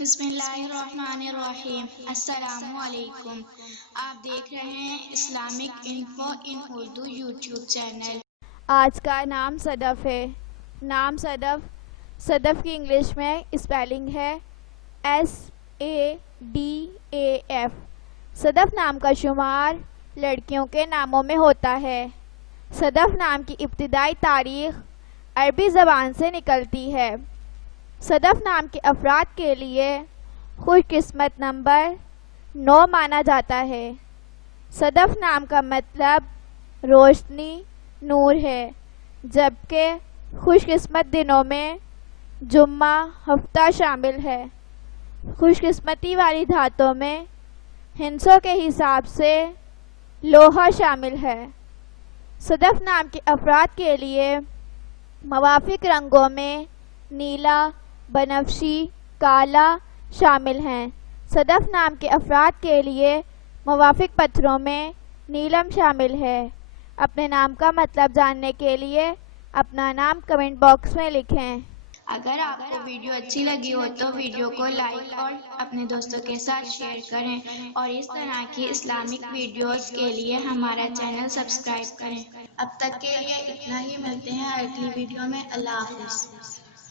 بسم اللہ الرحمن الرحیم۔ السلام علیکم۔ آپ دیکھ رہے ہیں اسلامک انفو ان اردو یوٹیوب چینل۔ آج کا نام صدف ہے۔ نام صدف کی انگلش میں اسپیلنگ ہے SADAF۔ صدف نام کا شمار لڑکیوں کے ناموں میں ہوتا ہے۔ صدف نام کی ابتدائی تاریخ عربی زبان سے نکلتی ہے۔ صدف نام کے افراد کے لیے خوش قسمت نمبر 9 مانا جاتا ہے۔ صدف نام کا مطلب روشنی، نور ہے، جبکہ خوش قسمت دنوں میں جمعہ، ہفتہ شامل ہے۔ خوش قسمتی والی دھاتوں میں ہندسوں کے حساب سے لوہا شامل ہے۔ صدف نام کے افراد کے لیے موافق رنگوں میں نیلا، بنفشی، کالا شامل ہیں۔ صدف نام کے افراد کے لیے موافق پتھروں میں نیلم شامل ہے۔ اپنے نام کا مطلب جاننے کے لیے اپنا نام کمنٹ باکس میں لکھیں۔ اگر آپ کو ویڈیو اچھی لگی ہو تو ویڈیو کو لائک اور اپنے دوستوں کے ساتھ شیئر کریں، اور اس طرح کی اسلامک ویڈیوز کے لیے ہمارا چینل سبسکرائب کریں۔ اب تک کے لیے اتنا ہی، ملتے ہیں اگلی ویڈیو میں۔ اللہ حافظ۔